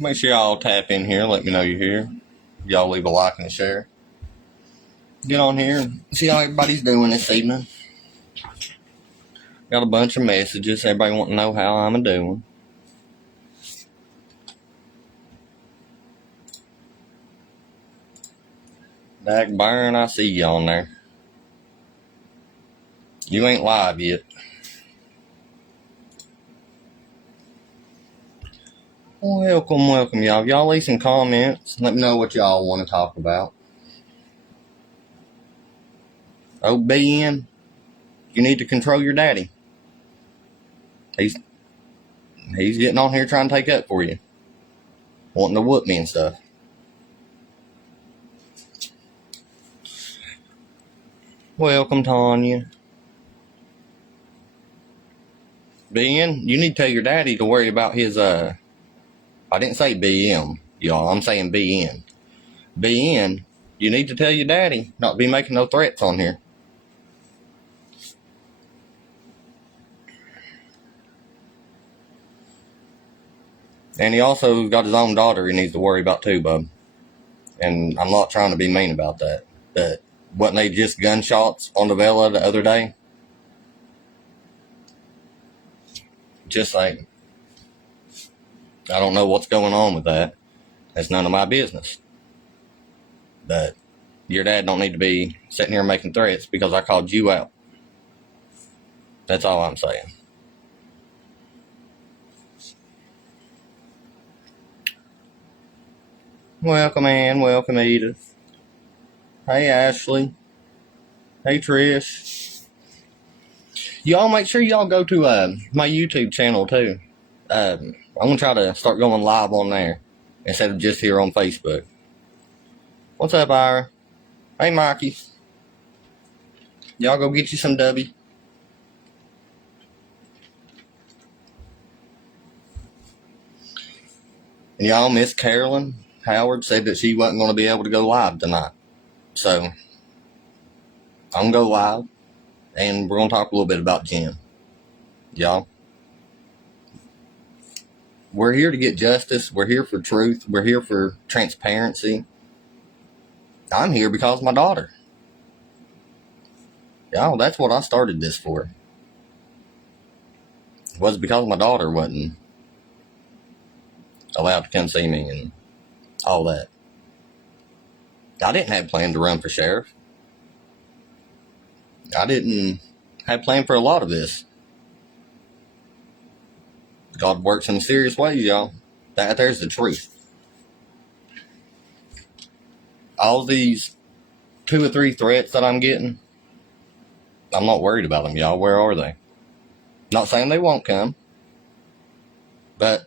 Make sure y'all tap in here. Let me know you're here. Y'all leave a like and a share. Get on here and see how everybody's doing this evening. Got a bunch of messages. Everybody want to know how I'm doing. Dak Byron, I see you on there. You ain't live yet. Welcome, y'all. Y'all leave some comments. Let me know what y'all want to talk about. OBN, you need to control your daddy. He's getting on here trying to take up for you. Wanting to whoop me and stuff. Welcome, Tanya. BN, you need to tell your daddy to worry about his, I didn't say BM, y'all. I'm saying BN. BN, you need to tell your daddy not to be making no threats on here. And he also got his own daughter he needs to worry about too, bub. And I'm not trying to be mean about that. But wasn't they just gunshots on the Vela the other day? Just saying. I don't know what's going on with that. That's none of my business. But your dad don't need to be sitting here making threats because I called you out. That's all I'm saying. Welcome, Ann. Welcome, Edith. Hey, Ashley. Hey, Trish. Y'all make sure y'all go to my YouTube channel, too. I'm going to try to start going live on there instead of just here on Facebook. What's up, Ira? Hey, Mikey. Y'all go get you some W. And y'all, Miss Carolyn Howard said that she wasn't going to be able to go live tonight. So, I'm going to go live, and we're going to talk a little bit about Jen. Y'all, we're here to get justice. We're here for truth. We're here for transparency. I'm here because of my daughter. Y'all, that's what I started this for. It was because my daughter wasn't allowed to come see me and all that. I didn't have planned to run for sheriff. I didn't have planned for a lot of this. God works in serious ways, y'all. There's the truth. All these 2 or 3 threats that I'm getting, I'm not worried about them, y'all. Where are they? Not saying they won't come, but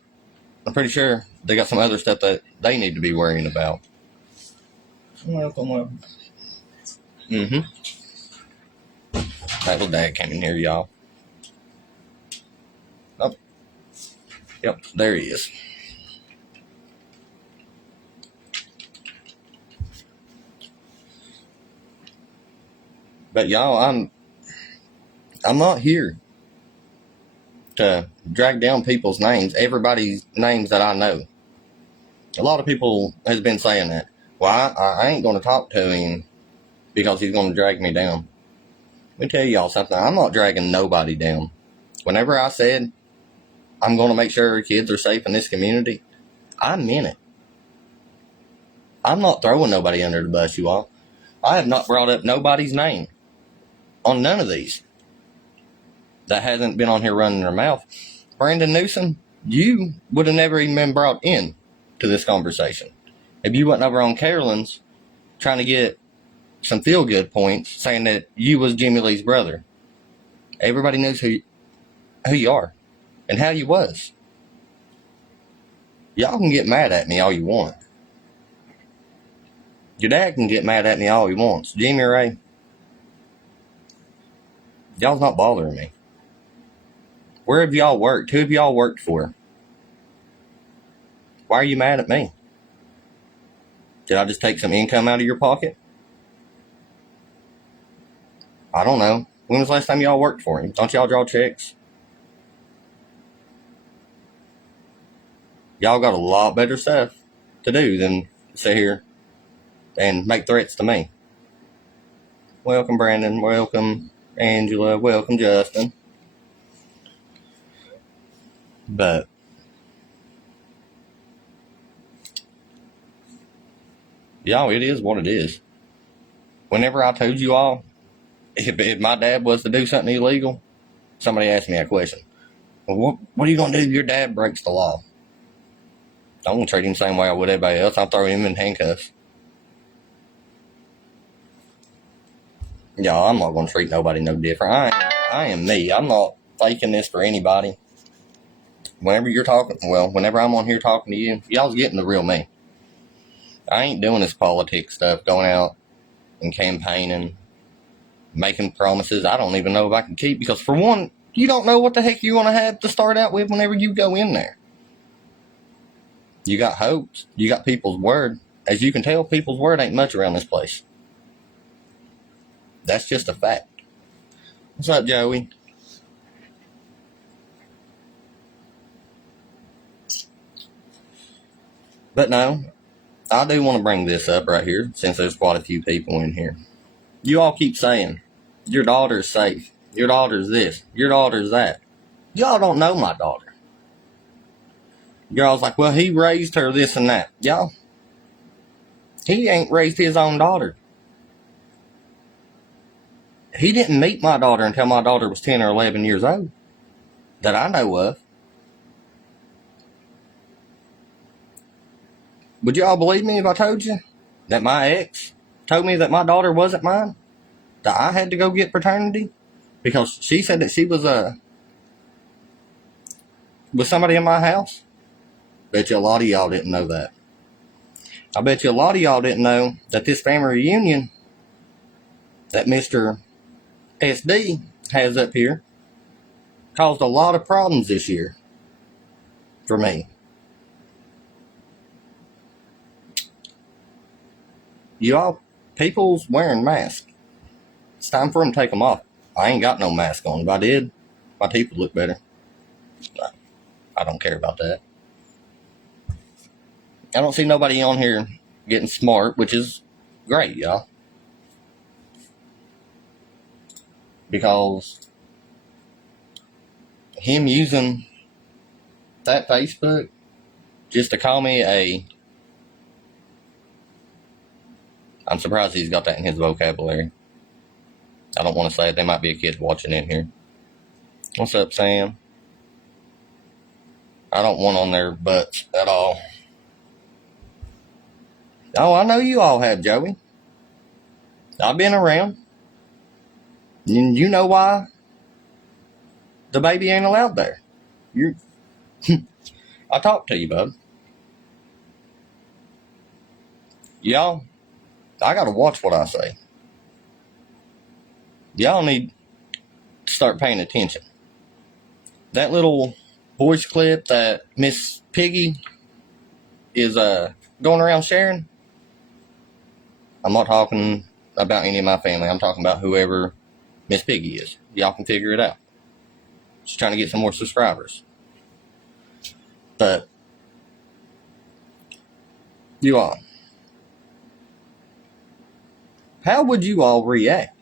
I'm pretty sure they got some other stuff that they need to be worrying about. Welcome. That little dad came in here, y'all. Oh. Yep, there he is. But y'all, I'm not here to drag down people's names, everybody's names that I know. A lot of people has been saying that. Well, I ain't going to talk to him because he's going to drag me down. Let me tell y'all something. I'm not dragging nobody down. Whenever I said I'm going to make sure kids are safe in this community, I meant it. I'm not throwing nobody under the bus, you all. I have not brought up nobody's name on none of these that hasn't been on here running their mouth. Brandon Newsom, you would have never even been brought in to this conversation if you wasn't over on Carolyn's trying to get some feel-good points saying that you was Jimmy Lee's brother. Everybody knows who you are and how you was. Y'all can get mad at me all you want. Your dad can get mad at me all he wants. Jimmy Ray, y'all's not bothering me. Where have y'all worked? Who have y'all worked for? Why are you mad at me? Did I just take some income out of your pocket? I don't know. When was the last time y'all worked for him? Don't y'all draw checks? Y'all got a lot better stuff to do than sit here and make threats to me. Welcome, Brandon. Welcome, Angela. Welcome, Justin. But y'all, it is what it is. Whenever I told you all, if my dad was to do something illegal, somebody asked me a question. Well, what are you going to do if your dad breaks the law? I'm going to treat him the same way I would everybody else. I'll throw him in handcuffs. Y'all, I'm not going to treat nobody no different. I am me. I'm not faking this for anybody. Whenever I'm on here talking to you, y'all's getting the real me. I ain't doing this politics stuff, going out and campaigning, making promises I don't even know if I can keep, because for one, you don't know what the heck you're going to have to start out with whenever you go in there. You got hopes. You got people's word. As you can tell, people's word ain't much around this place. That's just a fact. What's up, Joey? But no, I do want to bring this up right here, since there's quite a few people in here. You all keep saying, your daughter's safe. Your daughter's this. Your daughter's that. Y'all don't know my daughter. Y'all's like, well, he raised her this and that. Y'all, he ain't raised his own daughter. He didn't meet my daughter until my daughter was 10 or 11 years old, that I know of. Would y'all believe me if I told you that my ex told me that my daughter wasn't mine? That I had to go get paternity? Because she said that she was with somebody in my house? Bet you a lot of y'all didn't know that. I bet you a lot of y'all didn't know that this family reunion that Mr. SD has up here caused a lot of problems this year for me. Y'all, people's wearing masks. It's time for them to take them off. I ain't got no mask on. If I did, my teeth would look better. I don't care about that. I don't see nobody on here getting smart, which is great, y'all. Because him using that Facebook just to call me I'm surprised he's got that in his vocabulary. I don't want to say it. There might be a kid watching in here. What's up, Sam? I don't want on their butts at all. Oh, I know you all have, Joey. I've been around. And you know why the baby ain't allowed there. I talked to you, bud. Y'all, I gotta watch what I say. Y'all need to start paying attention. That little voice clip that Miss Piggy is going around sharing, I'm not talking about any of my family. I'm talking about whoever Miss Piggy is. Y'all can figure it out. She's trying to get some more subscribers. But you all, how would you all react?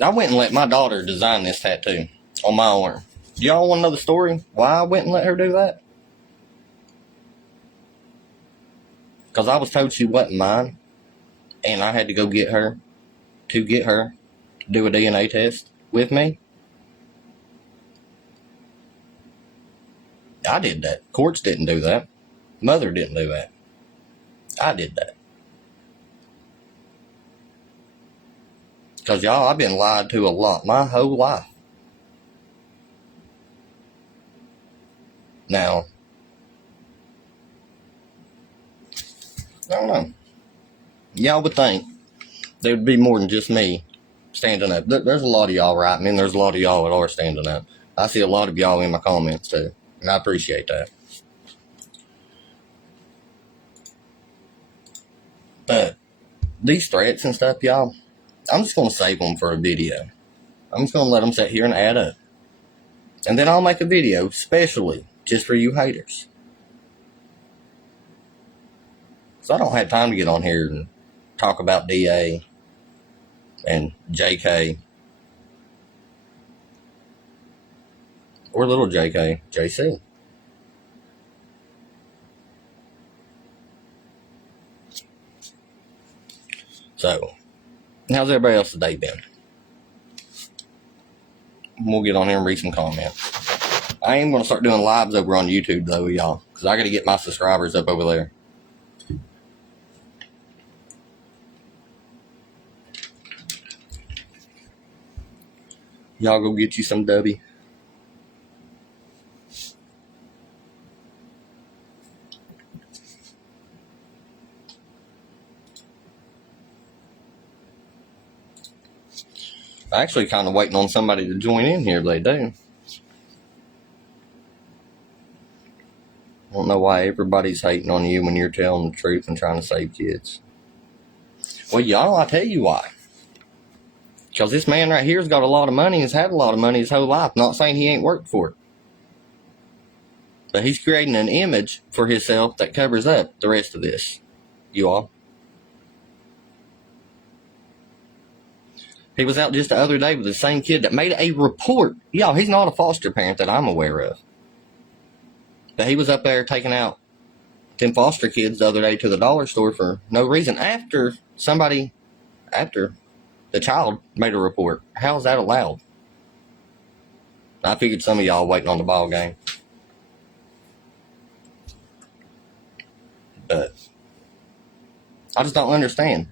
I went and let my daughter design this tattoo on my arm. Do y'all want to know the story why I went and let her do that? Because I was told she wasn't mine, and I had to go get her to do a DNA test with me. I did that. Courts didn't do that. Mother didn't do that. I did that. Because y'all, I've been lied to a lot my whole life. Now, I don't know. Y'all would think there would be more than just me standing up. There's a lot of y'all writing, and there's a lot of y'all that are standing up. I see a lot of y'all in my comments too, and I appreciate that. But these threats and stuff, y'all, I'm just going to save them for a video. I'm just going to let them sit here and add up. And then I'll make a video specially just for you haters. So I don't have time to get on here and talk about DA and JK or little JK, JC. So, how's everybody else's day been? We'll get on here and read some comments. I am going to start doing lives over on YouTube, though, y'all, because I got to get my subscribers up over there. Y'all go get you some Dubby. Actually kind of waiting on somebody to join in here, they do. I don't know why everybody's hating on you when you're telling the truth and trying to save kids. Well, y'all, I'll tell you why. Because this man right here's got a lot of money, has had a lot of money his whole life. Not saying he ain't worked for it. But he's creating an image for himself that covers up the rest of this, you all. He was out just the other day with the same kid that made a report. Y'all, he's not a foster parent that I'm aware of. But he was up there taking out 10 foster kids the other day to the dollar store for no reason. After the child made a report. How is that allowed? I figured some of y'all waiting on the ball game. But I just don't understand.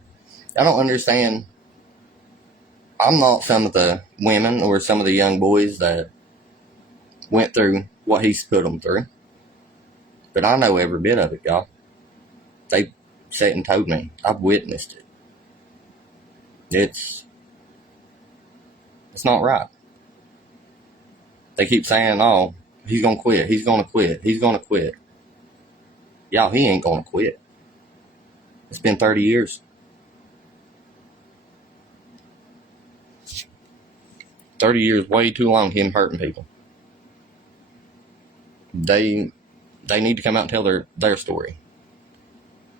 I don't understand. I'm not some of the women or some of the young boys that went through what he's put them through. But I know every bit of it, y'all. They sat and told me. I've witnessed it. It's not right. They keep saying, oh, he's going to quit. He's going to quit. He's going to quit. Y'all, he ain't going to quit. It's been 30 years. 30 years, way too long, him hurting people. They need to come out and tell their story.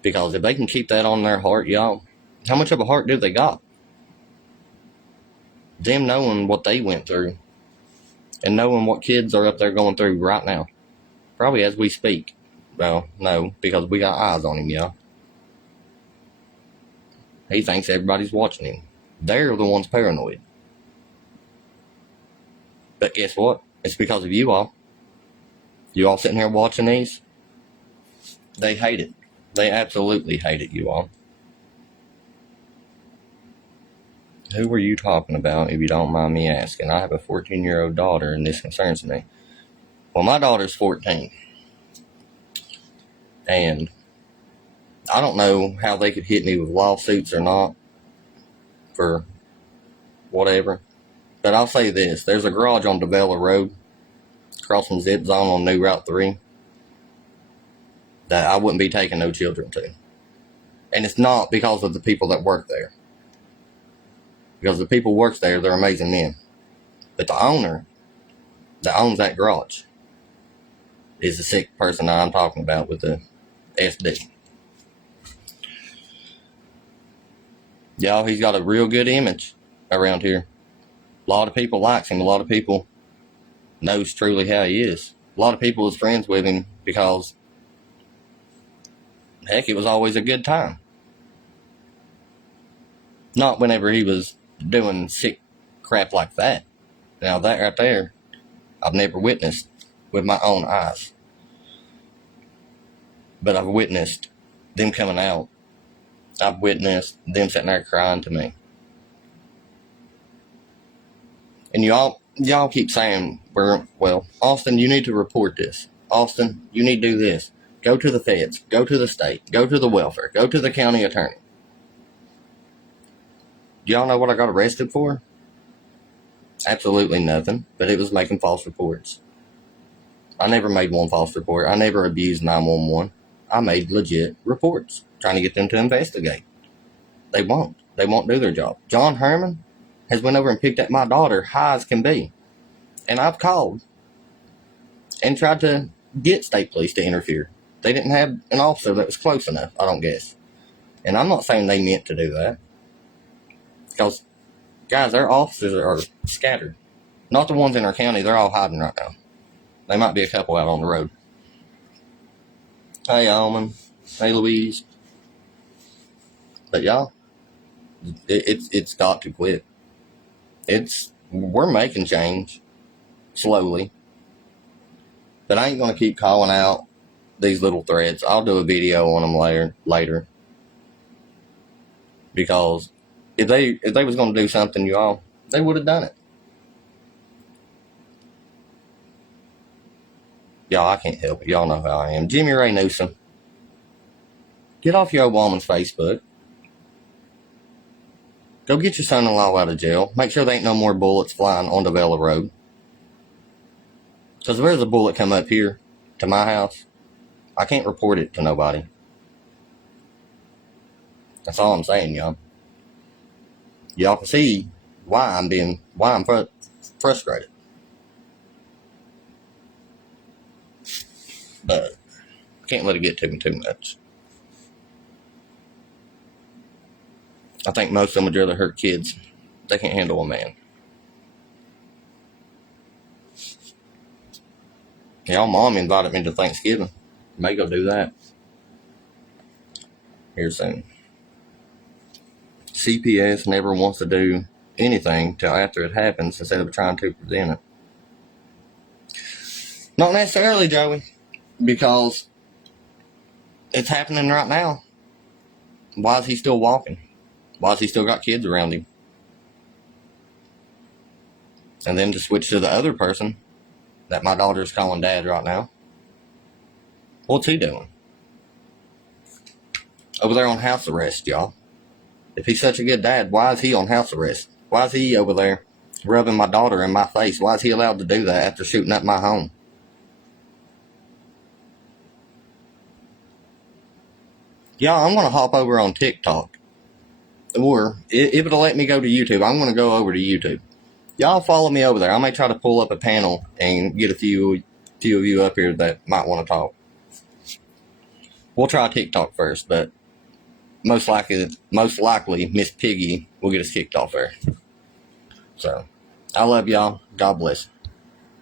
Because if they can keep that on their heart, y'all, how much of a heart do they got? Them knowing what they went through and knowing what kids are up there going through right now. Probably as we speak. Well, no, because we got eyes on him, y'all. He thinks everybody's watching him. They're the ones paranoid. But guess what? It's because of you all. You all sitting here watching these. They hate it. They absolutely hate it, you all. Who were you talking about, if you don't mind me asking? I have a 14-year-old daughter, and this concerns me. Well, my daughter's 14. And I don't know how they could hit me with lawsuits or not for whatever. But I'll say this. There's a garage on Davella Road, crossing Zip Zone on New Route 3, that I wouldn't be taking no children to. And it's not because of the people that work there. Because the people who work there, they're amazing men. But the owner that owns that garage is the sick person that I'm talking about with the SD. Y'all, he's got a real good image around here. A lot of people likes him. A lot of people knows truly how he is. A lot of people is friends with him because, heck, it was always a good time. Not whenever he was doing sick crap like that. Now that right there, I've never witnessed with my own eyes. But I've witnessed them coming out. I've witnessed them sitting there crying to me. And y'all keep saying, well, Austin, you need to report this. Austin, you need to do this. Go to the feds. Go to the state. Go to the welfare. Go to the county attorney. Do y'all know what I got arrested for? Absolutely nothing, but it was making false reports. I never made one false report. I never abused 911. I made legit reports, trying to get them to investigate. They won't. They won't do their job. John Herman has went over and picked up my daughter high as can be. And I've called and tried to get state police to interfere. They didn't have an officer that was close enough, I don't guess. And I'm not saying they meant to do that. Because, guys, their officers are scattered. Not the ones in our county, they're all hiding right now. They might be a couple out on the road. Hey, Alman. Hey, Louise. But y'all, it's got to quit. We're making change slowly. But I ain't going to keep calling out these little threads. I'll do a video on them later. Because if they was going to do something, y'all, they would have done it. Y'all, I can't help it. Y'all know how I am. Jimmy Ray Newsom. Get off your old woman's Facebook. Go get your son-in-law out of jail. Make sure there ain't no more bullets flying on the Vela Road. Because if there's a bullet come up here to my house, I can't report it to nobody. That's all I'm saying, y'all. Y'all can see why I'm frustrated. But can't let it get to me too much. I think most of them would rather hurt kids. They can't handle a man. Y'all mom invited me to Thanksgiving. May go do that here soon. CPS never wants to do anything till after it happens instead of trying to prevent it. Not necessarily, Joey, because it's happening right now. Why is he still walking? Why has he still got kids around him? And then to switch to the other person that my daughter's calling dad right now. What's he doing? Over there on house arrest, y'all. If he's such a good dad, why is he on house arrest? Why is he over there rubbing my daughter in my face? Why is he allowed to do that after shooting up my home? Y'all, I'm going to hop over on TikTok. Or, if it'll let me go to YouTube, I'm going to go over to YouTube. Y'all follow me over there. I may try to pull up a panel and get a few of you up here that might want to talk. We'll try TikTok first, but most likely Miss Piggy will get us kicked off there. So, I love y'all. God bless.